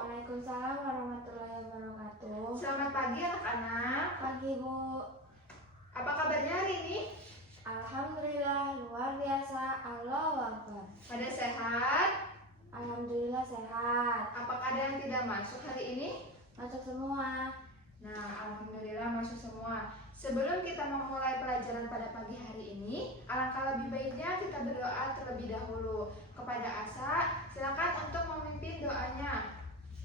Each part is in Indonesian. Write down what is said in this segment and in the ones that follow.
Waalaikumsalam warahmatullahi wabarakatuh. Selamat pagi anak-anak. Pagi Bu. Apa kabarnya hari ini? Alhamdulillah luar biasa. Allahu Akbar. Pada sehat? Alhamdulillah sehat. Apakah ada yang tidak masuk hari ini? Masuk semua. Nah, alhamdulillah masuk semua. Sebelum kita memulai pelajaran pada pagi hari ini, alangkah lebih baiknya kita berdoa terlebih dahulu. Kepada Asa, silakan untuk memimpin doanya.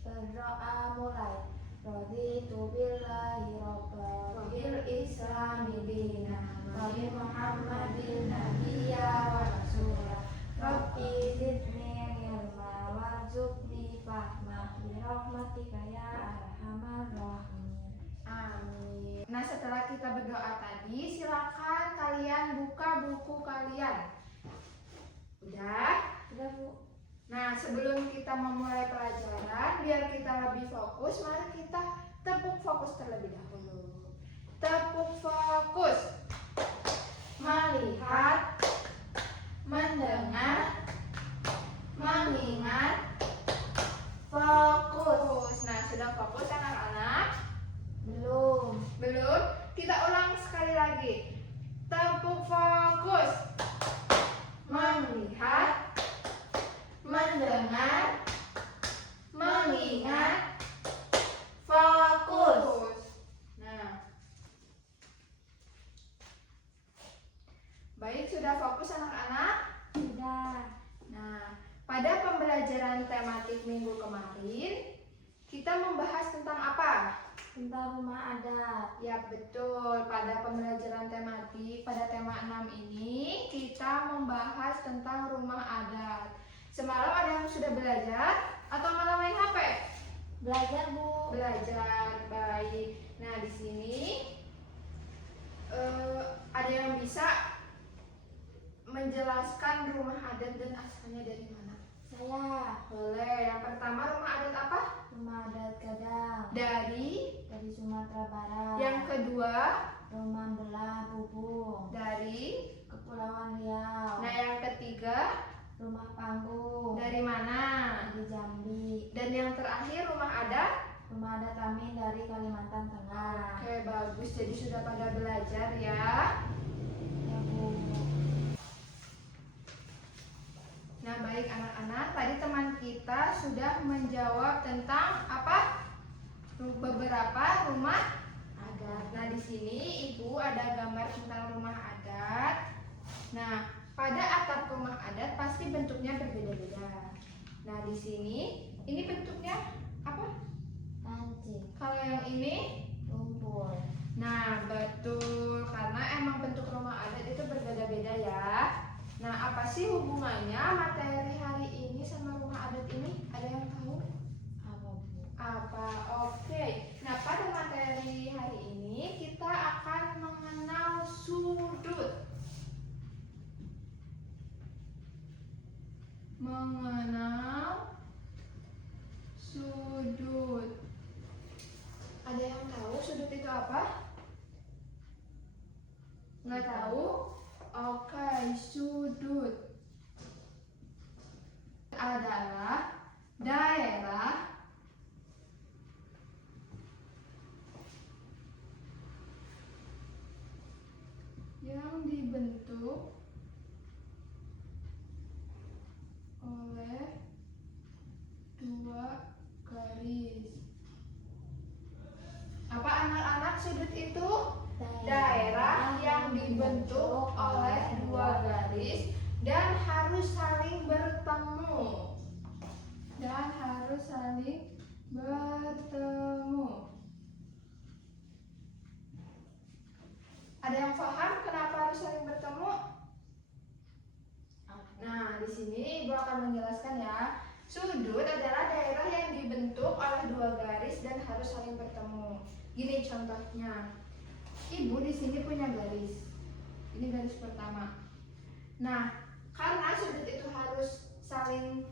Berdoa mulai. Raditu billahi rabba wa bil islami dina wa bi Muhammadin nabiyya wa rasula. Rabbi zidni ilma warzuqni fahma bi rahmatika ya arhamar rahimin. Amin. Nah, setelah kita berdoa tadi, silakan kalian buka buku kalian. Udah? Sudah Bu. Nah, sebelum kita memulai pelajaran, biar kita lebih fokus, mari kita tepuk fokus terlebih dahulu. Tepuk fokus. Melihat, mendengar, mengingat, fokus. Nah, sudah fokus anak-anak? Belum. Belum? Kita ulang sekali lagi. Tepuk fokus. Melihat, mendengar, mengingat, fokus. Nah, baik, sudah fokus anak-anak? Sudah. Nah, pada pembelajaran tematik minggu kemarin, kita membahas tentang apa? Tentang rumah adat. Ya betul, pada pembelajaran tematik pada tema 6 ini kita membahas tentang rumah adat. Semalam ada yang sudah belajar atau malah main HP? Belajar Bu. Belajar, baik. Nah, di sini ada yang bisa menjelaskan rumah adat dan asalnya dari mana? Saya. Boleh. Yang pertama, rumah adat apa? Rumah adat Gadang. Dari Sumatera Barat. yang kedua, Rumah Belah Bubung. dari Kepulauan Riau. nah yang ketiga, Rumah Panggung. dari mana? Di Jambi. Dan yang terakhir, rumah adat? Rumah adat kami dari Kalimantan Tengah. Oke, bagus. Jadi sudah pada belajar ya. Ya Bu. Nah, baik anak-anak, tadi teman kita sudah menjawab tentang apa? Beberapa rumah adat. Nah, di sini Ibu ada gambar tentang rumah adat. Nah, pada atap rumah adat pasti bentuknya berbeda-beda. Nah, di sini ini bentuknya apa? Kancing. Kalau yang ini? Tumpul. Nah, betul, karena emang bentuk rumah adat itu berbeda-beda ya. Nah, apa sih hubungannya materi hari ini sama rumah adat ini? Ada yang tahu? Apa Bu? Apa? Oke. Nah, pada materi hari ini kita akan mengenal sudut. Mengenal sudut. Ada yang tahu sudut itu apa? Nggak tahu? Oke, sudut adalah daerah yang dibentuk oleh dua garis. Apa anak-anak sudut itu? Daerah yang dibentuk oleh dua garis dan harus saling bertemu. Dan harus saling bertemu. Ada yang paham kenapa harus saling bertemu? Nah, di sini Ibu akan menjelaskan ya. Sudut adalah daerah yang dibentuk oleh dua garis dan harus saling bertemu. Gini contohnya. Ibu di sini punya garis. Ini garis pertama. Nah, karena sudut itu harus saling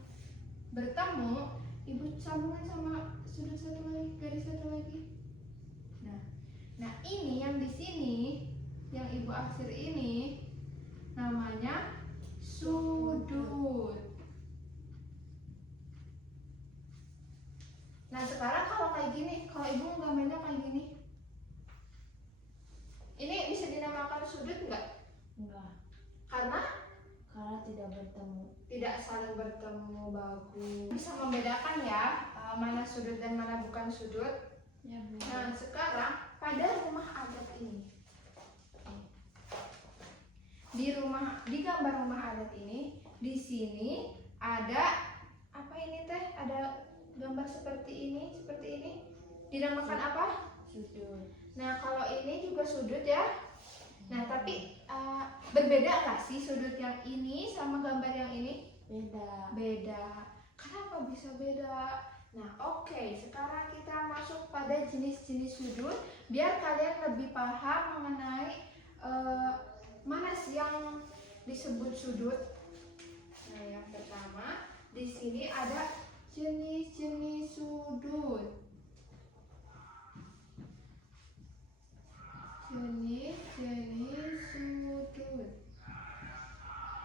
bertemu, Ibu sambungkan sama sudut satu lagi, garis satu lagi. Nah, ini yang di sini, yang Ibu aksir ini namanya sudut. Nah sekarang kalau kayak gini, kalau ibu gambarnya kayak gini, ini bisa dinamakan sudut nggak? Enggak. Karena Tidak bertemu. tidak saling bertemu. Bagus. Bisa membedakan ya mana sudut dan mana bukan sudut. Ya, Bu. Nah sekarang pada rumah adat ini, di gambar rumah adat ini, di sini ada apa ini teh? Ada gambar seperti ini. Dinamakan apa? Sudut. Nah kalau ini juga sudut ya. Nah tapi berbeda nggak sih sudut yang ini sama gambar yang ini? Beda. Beda. Kenapa bisa beda? Nah oke, sekarang kita masuk pada jenis-jenis sudut biar kalian lebih paham mengenai mana sih yang disebut sudut. Nah yang pertama di sini ada jenis-jenis sudut. Jenis-jenis sudut.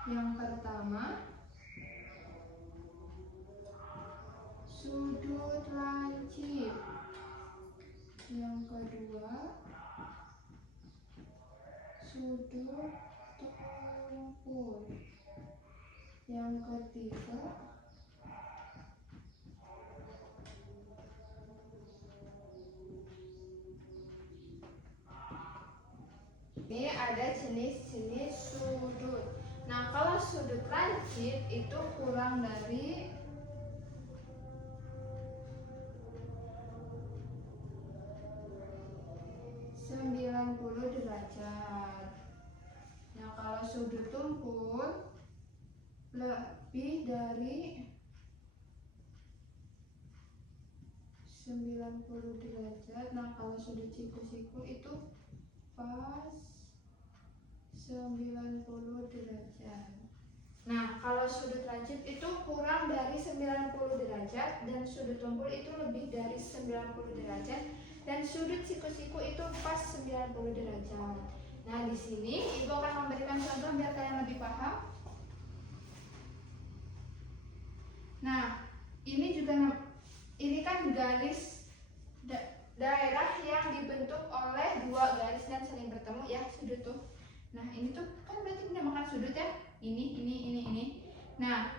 Yang pertama sudut lancip. Yang kedua sudut tumpul. Yang ketiga ini ada jenis-jenis sudut. Nah kalau sudut lancip itu kurang dari 90 derajat. Nah kalau sudut tumpul lebih dari 90 derajat. Nah kalau sudut siku-siku itu pas 90 derajat. Nah kalau sudut lancip itu kurang dari 90 derajat dan sudut tumpul itu lebih dari 90 derajat dan sudut siku-siku itu pas 90 derajat. Nah di sini ibu akan memberikan contoh biar kalian lebih paham. Nah ini kan garis daerah yang dibentuk oleh dua garis dan saling bertemu ya, sudut tuh. Nah ini tuh kan berarti dinamakan sudut ya. Ini. Nah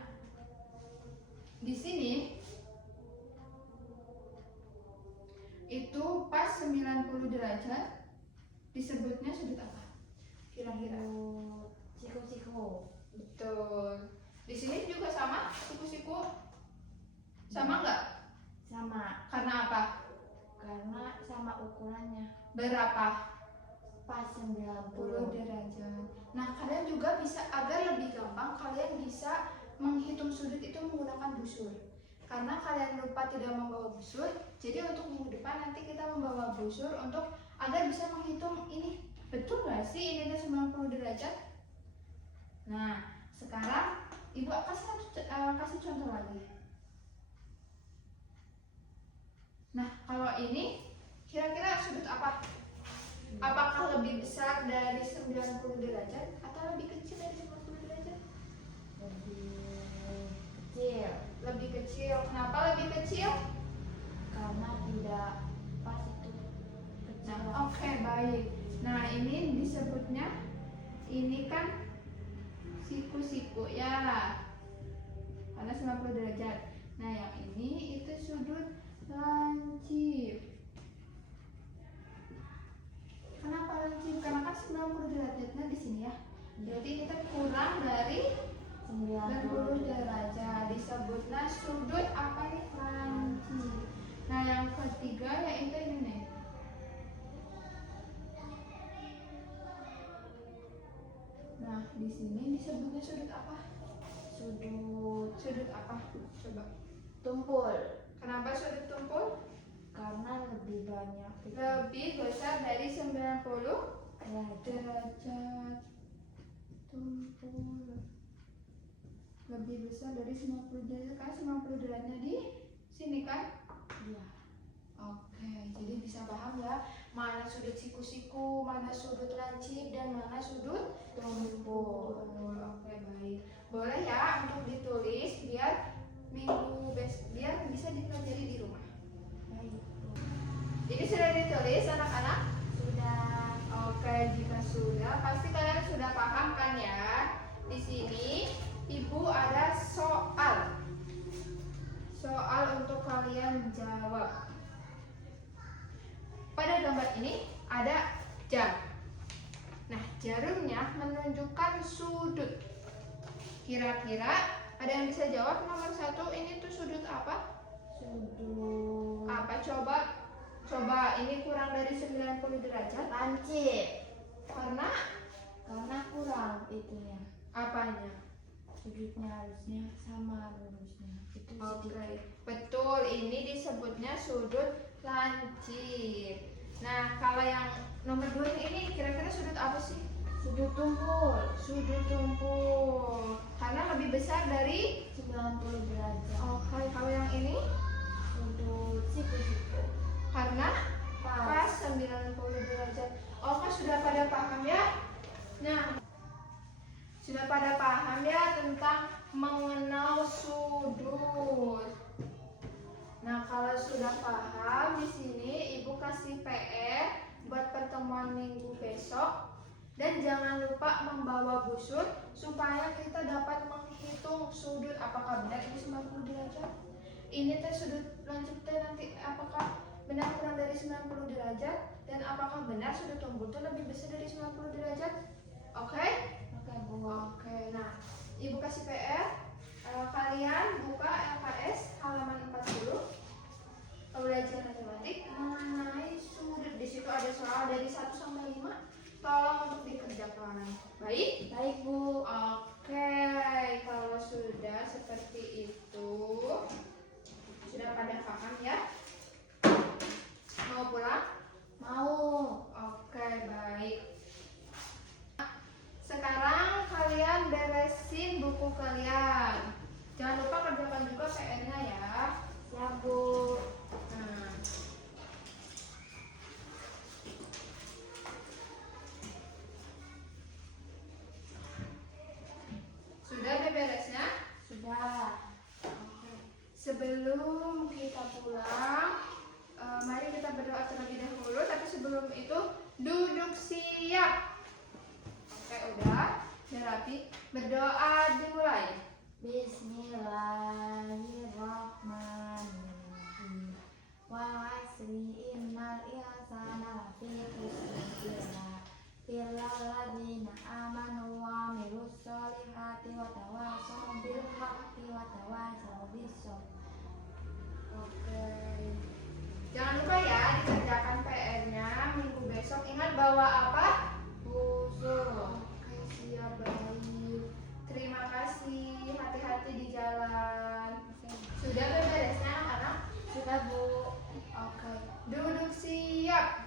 di sini itu pas 90 derajat disebutnya sudut apa? Kira-kira? Siku-siku. Betul. Di sini juga sama siku-siku. Sama nggak? Sama. Karena apa? Karena sama ukurannya. Berapa? Pas 90 derajat. Nah kalian juga bisa, agar lebih gampang kalian bisa menghitung sudut itu menggunakan busur. Karena kalian lupa tidak membawa busur, jadi untuk minggu depan nanti kita membawa busur untuk agar bisa menghitung ini. Betul nggak sih ini ada 90 derajat? Nah sekarang ibu kasih contoh lagi. Nah kalau ini kira-kira sudut apa? Apakah lebih besar dari 90 derajat atau lebih kecil dari 90 derajat? Lebih kecil. Kenapa lebih kecil? Karena tidak pas itu kecil. Nah, oke, baik. Nah, ini disebutnya ini kan siku-siku ya. Karena 90 derajat. Nah, yang ini itu sudut lancip. Kenapa lancip? Karena kan 90 derajatnya di sini ya. Jadi kita kurang dari 90 derajat. Disebutnya sudut apa nih? Lancip. Nah yang ketiga yaitu ini nih. Nah di sini disebutnya sudut apa? Sudut apa? Coba. Tumpul. Kenapa sudut tumpul? Karena lebih banyak. Lebih besar dari 90 derajat. Tumpul lebih besar dari 90 derajat, kan 90 derajatnya di sini kan? Iya. Oke, jadi bisa paham ya mana sudut siku-siku, mana sudut lancip, dan mana sudut tumpul. Oke, baik. Boleh ya untuk ditulis biar biar bisa dipelajari di rumah. menjawab. Pada gambar ini ada jam. Nah, jarumnya menunjukkan sudut. Kira-kira ada yang bisa jawab nomor 1 ini tuh sudut apa? Sudut Apa coba ini kurang dari 90 derajat lancip. karena Karena kurang itunya. apanya? Sudutnya harusnya sama lurusnya. Itu Oke, sedikit. betul, ini disebutnya sudut lancip. Nah, kalau yang nomor 2 ini kira-kira sudut apa sih? Sudut tumpul Sudut tumpul karena lebih besar dari 90 derajat. Oke, kalau yang ini Sudut siku-siku karena pas pas. 90 derajat. Oke, sudah pada paham ya? Nah, sudah pada paham ya tentang mengenal sudut. Nah, kalau sudah paham di sini Ibu kasih PR buat pertemuan minggu besok. Dan jangan lupa membawa busur supaya kita dapat menghitung sudut apakah benar ini 90 derajat. Ini teh sudut lancip teh nanti apakah benar kurang dari 90 derajat dan apakah benar sudut tumpul itu lebih besar dari 90 derajat? Oke? Oke, Bu. Oke. Nah, Ibu kasih PR. Kalian buka LKS halaman 40. Belajar matematik mengenai sudut. Di situ ada soal dari 1 sampai 5. Tolong untuk dikerjakan. Baik? Baik, Bu. Oke, kalau sudah seperti itu, sudah pada paham ya? Mau pulang? Mau. Oke, baik. Sekarang kalian beresin buku kalian. Jangan lupa kerjakan juga PR-nya ya. Siap, Bu. Nah, sudah beresnya? Sudah. Sebelum kita pulang, mari kita berdoa terlebih dahulu. Tapi sebelum itu, duduk siap. Oke, udah rapi. Berdoa dimulai. Bismillahirrahmanirrahim. Wal asri innal insana lafi khusr illa alladziina aamanu wa 'amilus sholihati wa tawashaw bil haqqi wa tawashaw bis sabr. Oke. Jangan lupa ya dikerjakan PR-nya minggu besok. Ingat bawa apa? Busur. Oke, siap, baik. Terima kasih. Hati-hati di jalan. Sudah beresnya anak-anak? Sudah, Bu. Oke. Duduk siap.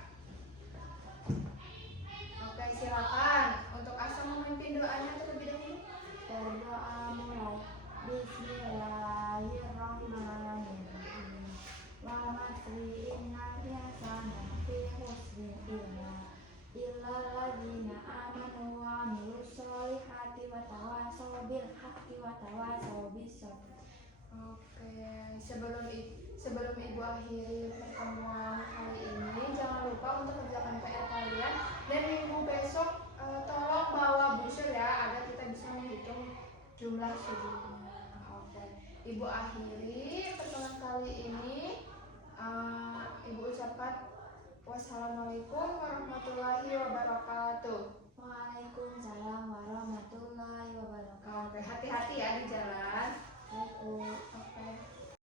Oke, silakan. Untuk Asa memimpin doanya terlebih dahulu. Berdoa mulai. Bismillahirrahmanirrahim. Wal asri innal insana lafi khusr illa alladziina aamanu wa 'amilus sholihati wa tawashaw bil haqqi wa tawashaw bis sabr. Oke, sebelum Ibu akhiri pertemuan kali ini, jangan lupa untuk kerjakan PR kalian dan minggu besok tolong bawa busur ya agar kita bisa menghitung jumlah sudutnya. Oke, Ibu akhiri pertemuan kali ini. Ibu ucapkan wassalamualaikum warahmatullahi wabarakatuh.